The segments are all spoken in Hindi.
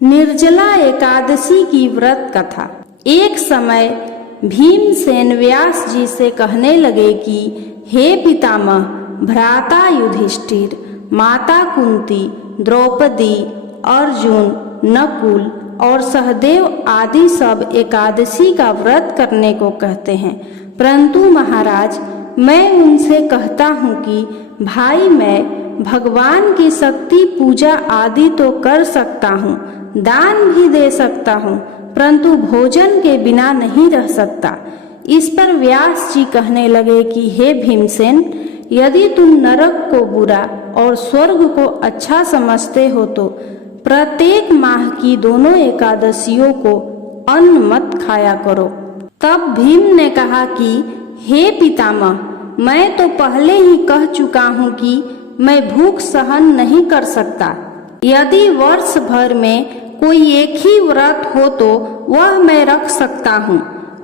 निर्जला एकादशी की व्रत कथा। एक समय भीमसेन व्यास जी से कहने लगे कि हे पितामह, भ्राता युधिष्ठिर, माता कुंती, द्रौपदी, अर्जुन, नकुल और सहदेव आदि सब एकादशी का व्रत करने को कहते हैं, परंतु महाराज मैं उनसे कहता हूँ कि भाई मैं भगवान की शक्ति पूजा आदि तो कर सकता हूँ, दान भी दे सकता हूँ, परंतु भोजन के बिना नहीं रह सकता। इस पर व्यास जी कहने लगे कि हे भीमसेन, यदि तुम नरक को बुरा और स्वर्ग को अच्छा समझते हो तो प्रत्येक माह की दोनों एकादशियों को अन्न मत खाया करो। तब भीम ने कहा कि हे पितामह, मैं तो पहले ही कह चुका हूँ कि मैं भूख सहन नहीं कर सकता। यदि वर्ष भर में कोई एक ही व्रत हो तो वह मैं रख सकता हूँ,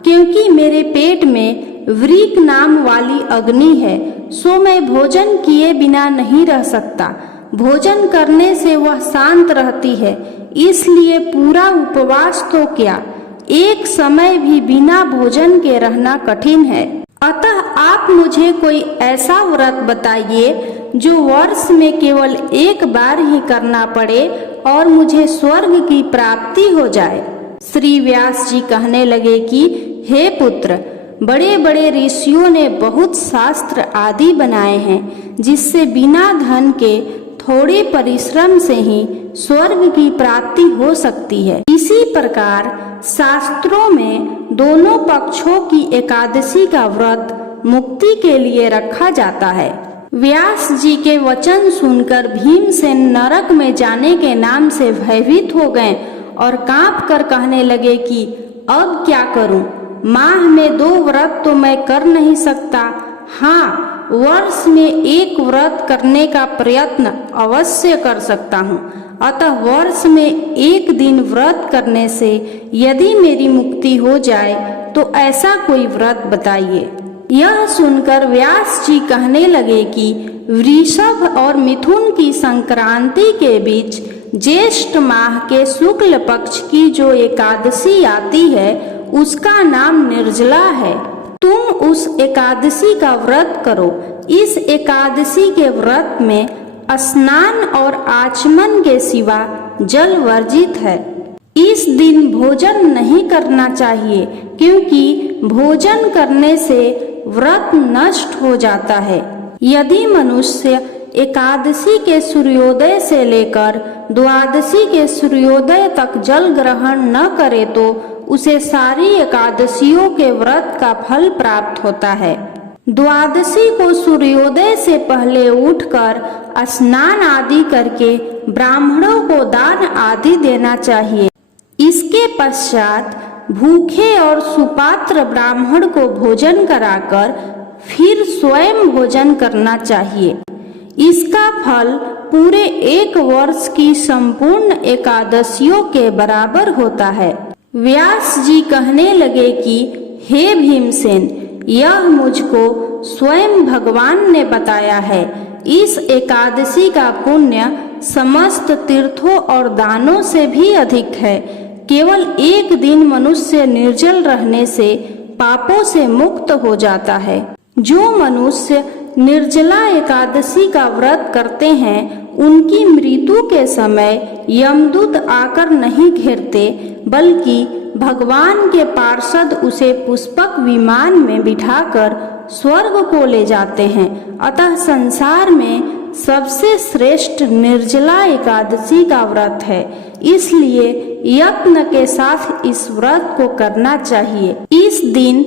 क्योंकि मेरे पेट में वृक नाम वाली अग्नि है, सो मैं भोजन किए बिना नहीं रह सकता। भोजन करने से वह शांत रहती है, इसलिए पूरा उपवास तो क्या, एक समय भी बिना भोजन के रहना कठिन है। अतः आप मुझे कोई ऐसा व्रत बताइए जो वर्ष में केवल एक बार ही करना पड़े और मुझे स्वर्ग की प्राप्ति हो जाए। श्री व्यास जी कहने लगे कि हे पुत्र, बड़े बड़े ऋषियों ने बहुत शास्त्र आदि बनाए हैं, जिससे बिना धन के थोड़े परिश्रम से ही स्वर्ग की प्राप्ति हो सकती है। इसी प्रकार शास्त्रों में दोनों पक्षों की एकादशी का व्रत मुक्ति के लिए रखा जाता है। व्यास जी के वचन सुनकर भीमसेन नरक में जाने के नाम से भयभीत हो गए और कांप कर कहने लगे कि अब क्या करूं? माह में 2 व्रत तो मैं कर नहीं सकता। हाँ, वर्ष में एक व्रत करने का प्रयत्न अवश्य कर सकता हूँ। अतः वर्ष में एक दिन व्रत करने से यदि मेरी मुक्ति हो जाए तो ऐसा कोई व्रत बताइए। यह सुनकर व्यास जी कहने लगे कि वृषभ और मिथुन की संक्रांति के बीच ज्येष्ठ माह के शुक्ल पक्ष की जो एकादशी आती है उसका नाम निर्जला है। तुम उस एकादशी का व्रत करो। इस एकादशी के व्रत में स्नान और आचमन के सिवा जल वर्जित है। इस दिन भोजन नहीं करना चाहिए, क्योंकि भोजन करने से व्रत नष्ट हो जाता है। यदि मनुष्य एकादशी के सूर्योदय से लेकर द्वादशी के सूर्योदय तक जल ग्रहण न करे तो उसे सारी एकादशियों के व्रत का फल प्राप्त होता है। द्वादशी को सूर्योदय से पहले उठकर स्नान आदि करके ब्राह्मणों को दान आदि देना चाहिए। इसके पश्चात भूखे और सुपात्र ब्राह्मण को भोजन कराकर फिर स्वयं भोजन करना चाहिए। इसका फल पूरे 1 वर्ष की संपूर्ण एकादशियों के बराबर होता है। व्यास जी कहने लगे कि हे भीमसेन, यह मुझको स्वयं भगवान ने बताया है। इस एकादशी का पुण्य समस्त तीर्थों और दानों से भी अधिक है। केवल एक दिन मनुष्य निर्जल रहने से पापों से मुक्त हो जाता है। जो मनुष्य निर्जला एकादशी का व्रत करते हैं उनकी मृत्यु के समय यमदूत आकर नहीं घेरते, बल्कि भगवान के पार्षद उसे पुष्पक विमान में बिठाकर स्वर्ग को ले जाते हैं। अतः संसार में सबसे श्रेष्ठ निर्जला एकादशी का व्रत है, इसलिए यत्न के साथ इस व्रत को करना चाहिए। इस दिन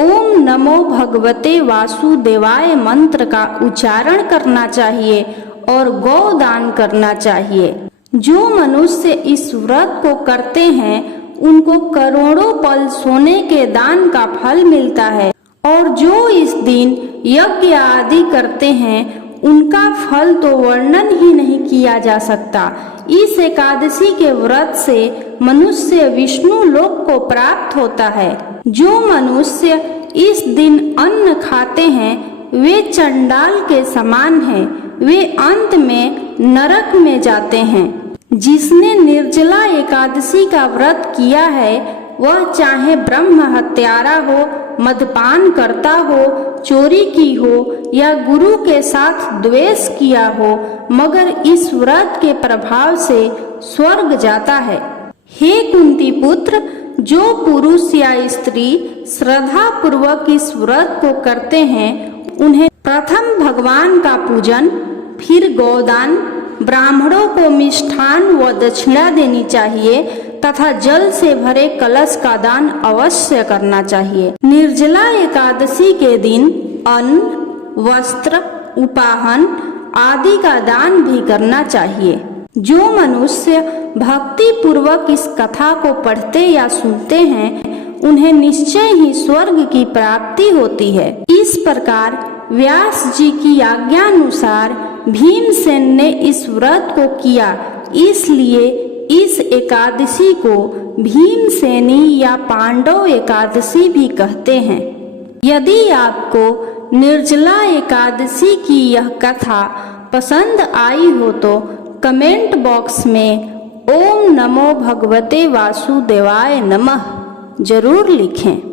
ओम नमो भगवते वासुदेवाय मंत्र का उच्चारण करना चाहिए और गौदान करना चाहिए। जो मनुष्य इस व्रत को करते हैं उनको करोड़ों पल सोने के दान का फल मिलता है, और जो इस दिन यज्ञ आदि करते हैं उनका फल तो वर्णन ही नहीं किया जा सकता। इस एकादशी के व्रत से मनुष्य विष्णु लोक को प्राप्त होता है। जो मनुष्य इस दिन अन्न खाते हैं वे चंडाल के समान हैं, वे अंत में नरक में जाते हैं। जिसने निर्जला एकादशी का व्रत किया है वह चाहे ब्रह्म हत्यारा हो, मदपान करता हो, चोरी की हो या गुरु के साथ द्वेष किया हो, मगर इस व्रत के प्रभाव से स्वर्ग जाता है। हे कुंती पुत्र, जो पुरुष या स्त्री श्रद्धा पूर्वक इस व्रत को करते हैं उन्हें प्रथम भगवान का पूजन, फिर गोदान, ब्राह्मणों को मिष्ठान व दक्षिणा देनी चाहिए तथा जल से भरे कलश का दान अवश्य करना चाहिए। निर्जला एकादशी के दिन अन्न, वस्त्र, उपाहन आदि का दान भी करना चाहिए। जो मनुष्य भक्ति पूर्वक इस कथा को पढ़ते या सुनते हैं उन्हें निश्चय ही स्वर्ग की प्राप्ति होती है। इस प्रकार व्यास जी की आज्ञानुसार भीमसेन ने इस व्रत को किया, इसलिए इस एकादशी को भीमसेनी या पांडव एकादशी भी कहते हैं। यदि आपको निर्जला एकादशी की यह कथा पसंद आई हो तो कमेंट बॉक्स में ओम नमो भगवते वासुदेवाय नमः जरूर लिखें।